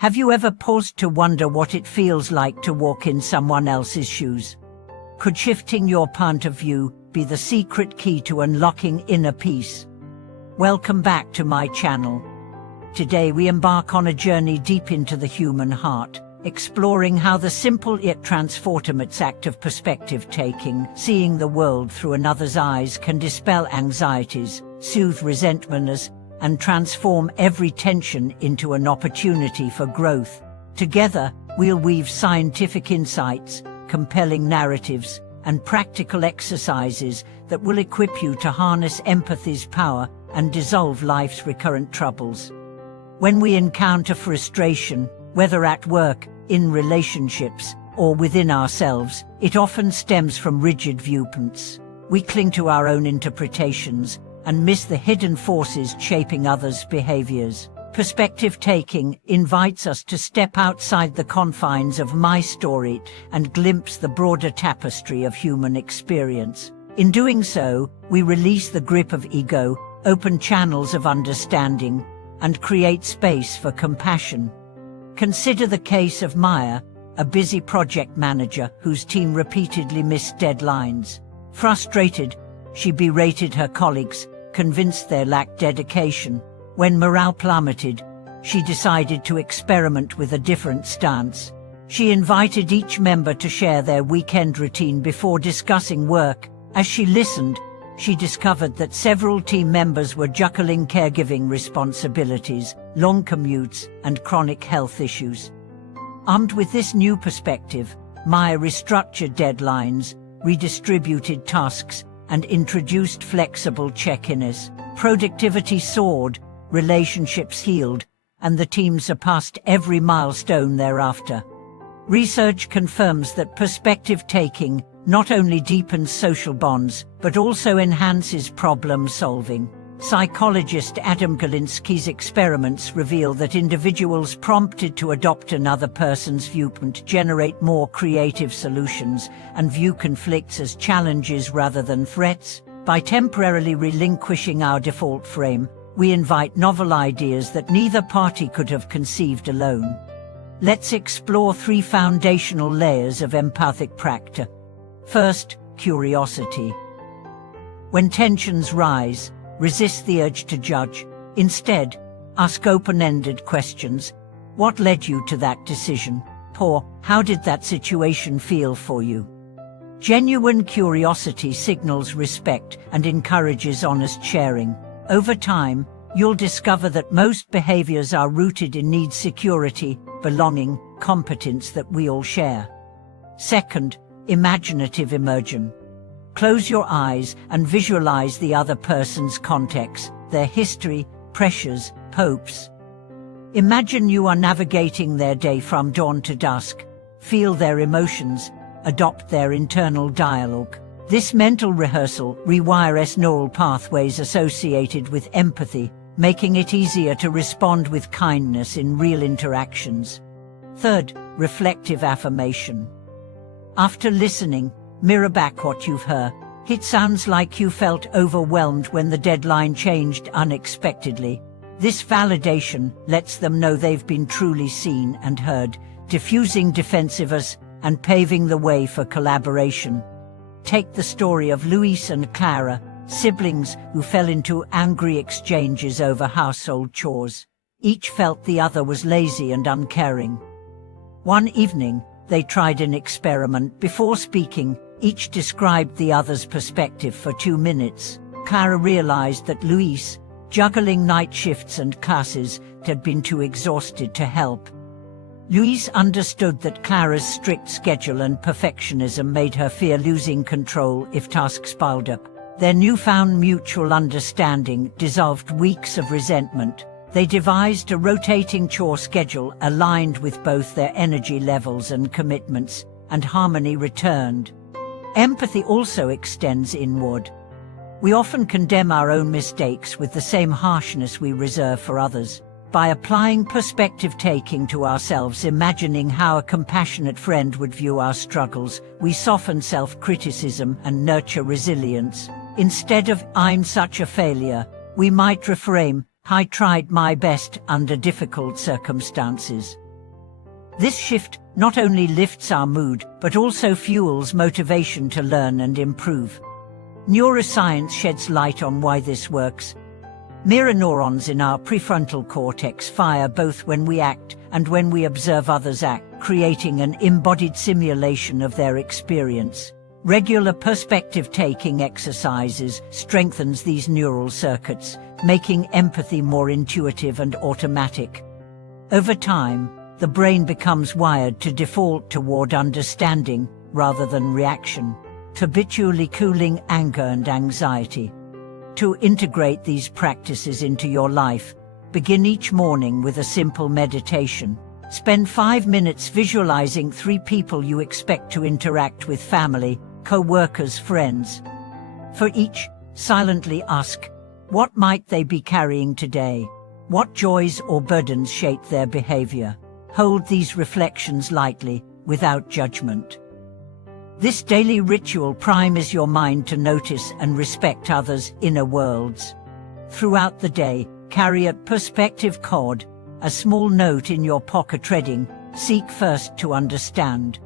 Have you ever paused to wonder what it feels like to walk in someone else's shoes? Could shifting your point of view be the secret key to unlocking inner peace? Welcome back to my channel. Today we embark on a journey deep into the human heart, exploring how the simple yet transformative act of perspective-taking, seeing the world through another's eyes, can dispel anxieties, soothe resentments, and transform every tension into an opportunity for growth. Together, we'll weave scientific insights, compelling narratives, and practical exercises that will equip you to harness empathy's power and dissolve life's recurrent troubles. When we encounter frustration, whether at work, in relationships, or within ourselves, it often stems from rigid viewpoints. We cling to our own interpretations and miss the hidden forces shaping others' behaviors. Perspective-taking invites us to step outside the confines of my story and glimpse the broader tapestry of human experience. In doing so, we release the grip of ego, open channels of understanding, and create space for compassion. Consider the case of Maya, a busy project manager whose team repeatedly missed deadlines. Frustrated, she berated her colleagues, convinced they lacked dedication. When morale plummeted, she decided to experiment with a different stance. She invited each member to share their weekend routine before discussing work. As she listened, she discovered that several team members were juggling caregiving responsibilities, long commutes, and chronic health issues. Armed with this new perspective, Maya restructured deadlines, redistributed tasks, and introduced flexible check-ins. Productivity soared, relationships healed, and the team surpassed every milestone thereafter. Research confirms that perspective-taking not only deepens social bonds, but also enhances problem-solving. Psychologist Adam Galinsky's experiments reveal that individuals prompted to adopt another person's viewpoint generate more creative solutions and view conflicts as challenges rather than threats. By temporarily relinquishing our default frame, we invite novel ideas that neither party could have conceived alone. Let's explore 3 foundational layers of empathic practice. First, curiosity. When tensions rise, resist the urge to judge. Instead, ask open-ended questions. What led you to that decision? Or, how did that situation feel for you? Genuine curiosity signals respect and encourages honest sharing. Over time, you'll discover that most behaviors are rooted in need, security, belonging, competence that we all share. Second, imaginative immersion. Close your eyes and visualize the other person's context, their history, pressures, hopes. Imagine you are navigating their day from dawn to dusk. Feel their emotions, adopt their internal dialogue. This mental rehearsal rewires neural pathways associated with empathy, making it easier to respond with kindness in real interactions. Third, reflective affirmation. After listening, mirror back what you've heard. It sounds like you felt overwhelmed when the deadline changed unexpectedly. This validation lets them know they've been truly seen and heard, diffusing defensiveness and paving the way for collaboration. Take the story of Luis and Clara, siblings who fell into angry exchanges over household chores. Each felt the other was lazy and uncaring. One evening, they tried an experiment. Before speaking, each described the other's perspective for 2 minutes. Clara realized that Luis, juggling night shifts and classes, had been too exhausted to help. Luis understood that Clara's strict schedule and perfectionism made her fear losing control if tasks piled up. Their newfound mutual understanding dissolved weeks of resentment. They devised a rotating chore schedule aligned with both their energy levels and commitments, and harmony returned. Empathy also extends inward. We often condemn our own mistakes with the same harshness we reserve for others. By applying perspective-taking to ourselves, imagining how a compassionate friend would view our struggles, we soften self-criticism and nurture resilience. Instead of, "I'm such a failure," we might reframe, "I tried my best under difficult circumstances." This shift not only lifts our mood, but also fuels motivation to learn and improve. Neuroscience sheds light on why this works. Mirror neurons in our prefrontal cortex fire both when we act and when we observe others act, creating an embodied simulation of their experience. Regular perspective-taking exercises strengthens these neural circuits, making empathy more intuitive and automatic. Over time, the brain becomes wired to default toward understanding rather than reaction, habitually cooling anger and anxiety. To integrate these practices into your life, begin each morning with a simple meditation. Spend 5 minutes visualizing 3 people you expect to interact with: family, co-workers, friends. For each, silently ask, what might they be carrying today? What joys or burdens shape their behavior? Hold these reflections lightly, without judgment. This daily ritual primes your mind to notice and respect others' inner worlds. Throughout the day, carry a perspective cord, a small note in your pocket reading, seek first to understand.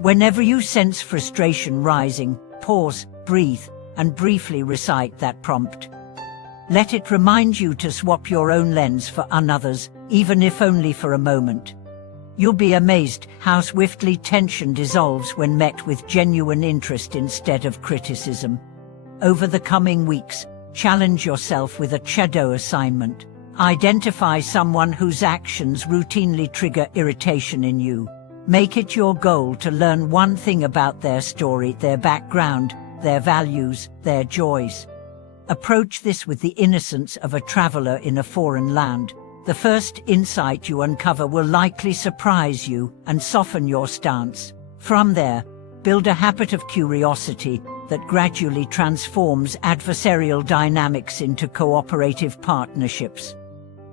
Whenever you sense frustration rising, pause, breathe, and briefly recite that prompt. Let it remind you to swap your own lens for others, even if only for a moment. You'll be amazed how swiftly tension dissolves when met with genuine interest instead of criticism. Over the coming weeks, challenge yourself with a shadow assignment. Identify someone whose actions routinely trigger irritation in you. Make it your goal to learn one thing about their story, their background, their values, their joys. Approach this with the innocence of a traveler in a foreign land. The first insight you uncover will likely surprise you and soften your stance. From there, build a habit of curiosity that gradually transforms adversarial dynamics into cooperative partnerships.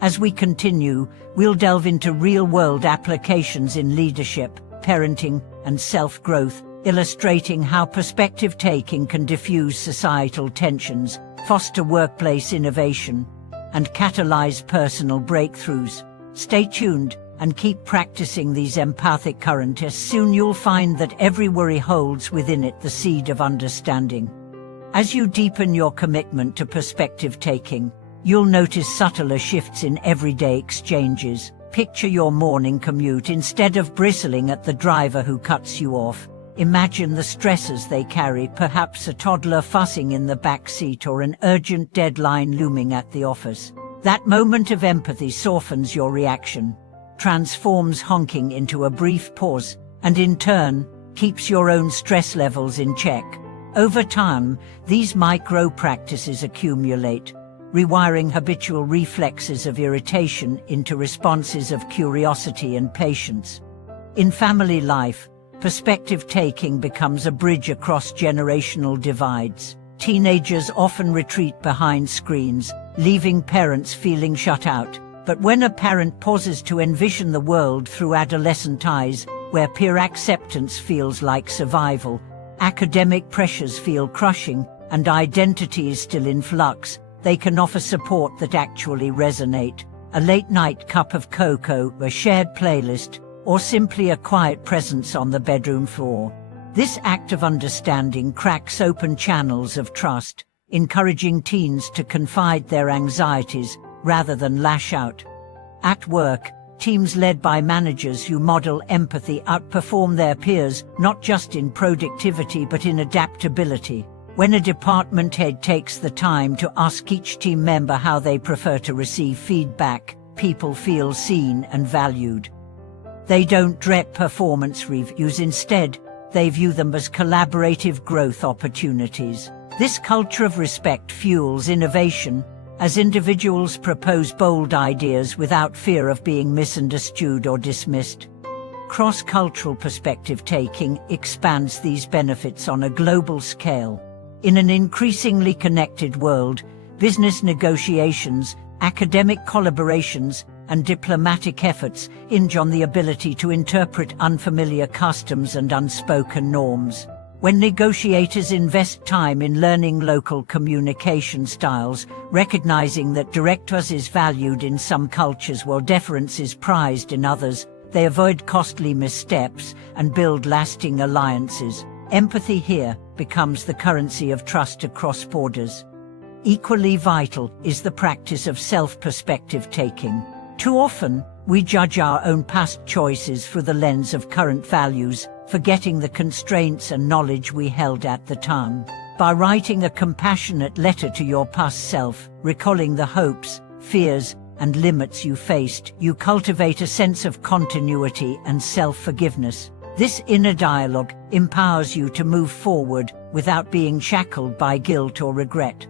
As we continue, we'll delve into real-world applications in leadership, parenting, and self-growth, illustrating how perspective-taking can diffuse societal tensions, foster workplace innovation, and catalyze personal breakthroughs. Stay tuned and keep practicing these empathic currents. Soon you'll find that every worry holds within it the seed of understanding. As you deepen your commitment to perspective-taking, you'll notice subtler shifts in everyday exchanges. Picture your morning commute. Instead of bristling at the driver who cuts you off, imagine the stresses they carry, perhaps a toddler fussing in the back seat or an urgent deadline looming at the office. That moment of empathy softens your reaction, transforms honking into a brief pause, and in turn, keeps your own stress levels in check. Over time, these micro-practices accumulate, rewiring habitual reflexes of irritation into responses of curiosity and patience. In family life, perspective-taking becomes a bridge across generational divides. Teenagers often retreat behind screens, leaving parents feeling shut out. But when a parent pauses to envision the world through adolescent eyes, where peer acceptance feels like survival, academic pressures feel crushing, and identity is still in flux, they can offer support that actually resonate. A late-night cup of cocoa, a shared playlist, or simply a quiet presence on the bedroom floor. This act of understanding cracks open channels of trust, encouraging teens to confide their anxieties rather than lash out. At work, teams led by managers who model empathy outperform their peers, not just in productivity but in adaptability. When a department head takes the time to ask each team member how they prefer to receive feedback, people feel seen and valued. They don't dread performance reviews. Instead, they view them as collaborative growth opportunities. This culture of respect fuels innovation, as individuals propose bold ideas without fear of being misunderstood or dismissed. Cross-cultural perspective-taking expands these benefits on a global scale. In an increasingly connected world, business negotiations, academic collaborations, and diplomatic efforts hinge on the ability to interpret unfamiliar customs and unspoken norms. When negotiators invest time in learning local communication styles, recognizing that directness is valued in some cultures while deference is prized in others, They avoid costly missteps and build lasting alliances. Empathy here becomes the currency of trust across borders. Equally vital is the practice of self-perspective taking. Too often, we judge our own past choices through the lens of current values, forgetting the constraints and knowledge we held at the time. By writing a compassionate letter to your past self, recalling the hopes, fears, and limits you faced, you cultivate a sense of continuity and self-forgiveness. This inner dialogue empowers you to move forward without being shackled by guilt or regret.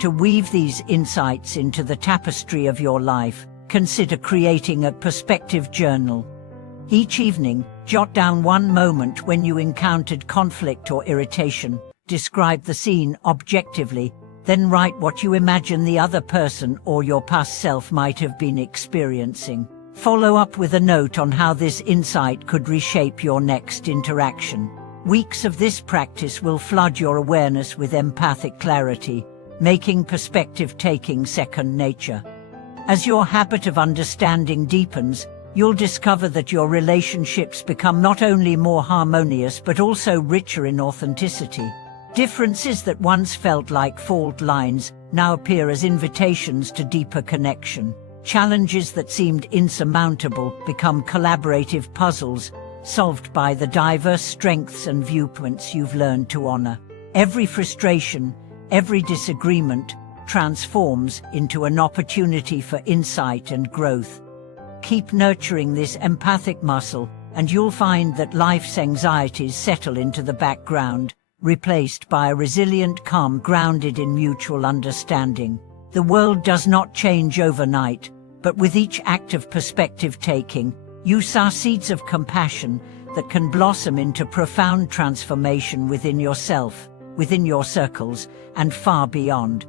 To weave these insights into the tapestry of your life, consider creating a perspective journal. Each evening, jot down one moment when you encountered conflict or irritation. Describe the scene objectively, then write what you imagine the other person or your past self might have been experiencing. Follow up with a note on how this insight could reshape your next interaction. Weeks of this practice will flood your awareness with empathic clarity, making perspective-taking second nature. As your habit of understanding deepens, you'll discover that your relationships become not only more harmonious but also richer in authenticity. Differences that once felt like fault lines now appear as invitations to deeper connection. Challenges that seemed insurmountable become collaborative puzzles, solved by the diverse strengths and viewpoints you've learned to honor. Every frustration, every disagreement, transforms into an opportunity for insight and growth. Keep nurturing this empathic muscle, and you'll find that life's anxieties settle into the background, replaced by a resilient calm grounded in mutual understanding. The world does not change overnight, but with each act of perspective-taking, you sow seeds of compassion that can blossom into profound transformation within yourself, within your circles, and far beyond.